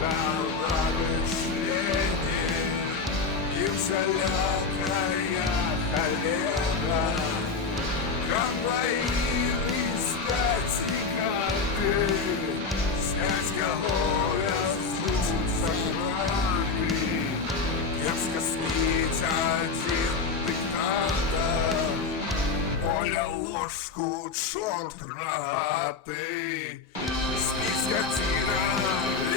размышлений и вселенная холера, как воины спять гады, снять головы звучатся раны, дерзко снить один диктатор, воля ложку, черт рогатый, снись картина.